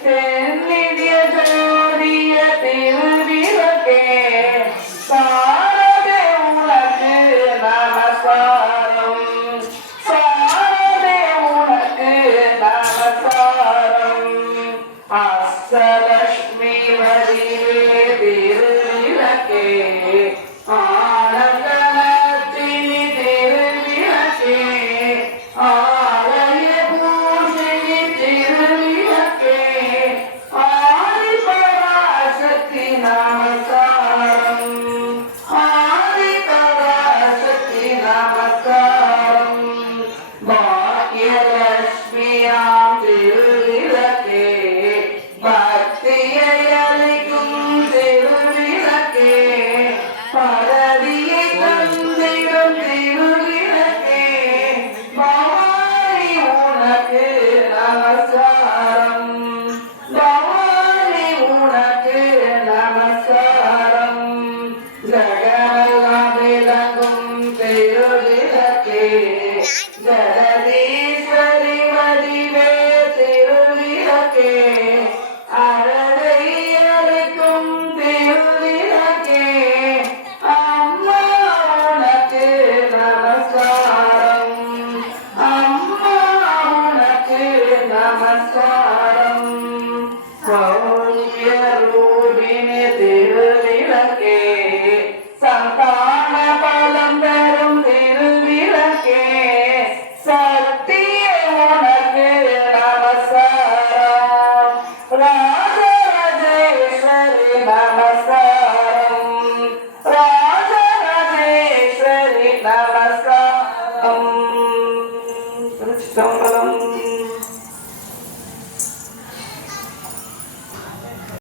செந்நிதிய ஜோதிய திருவிளக்கே சாரதே உனக்கு நமஸ்காரம் சாரதே உனக்கு நமஸ்காரம் அஷ்டலக்ஷ்மி வடிவே திருவிளக்கே ஆனந்தலட்சுமி திருவிளக்கே ஆலய பூஷணி திருவிளக்கே ஆதி பராசக்தி நமஸ்காரம் ஆதி பராசக்தி நமஸ்காரம் பாக்யலட்சுமியாம் திருவிளக்கே பக்தியை அளிக்கும் திருவிளக்கே பரவியை தந்திடும் திருவிளக்கே பவானி உனக்கு நமஸ்காரம் பவானி உனக்கு நமஸ்காரம் ஜகமெல்லாம் விளங்கும் திருவிளக்கே ஜெகதீஸ்வரி வடிவே திருவிளக்கே அழகை அளிக்கும் திருவிளக்கே அம்மா உனக்கு நமஸ்காரம் அம்மா உனக்கு நமஸ்காரம் சௌமிய ரூபிணி திருவிளக்கே சந்தான பலம் பெறும் திருவிளக்கே சக்தியே உனக்கு நமஸ்காரம்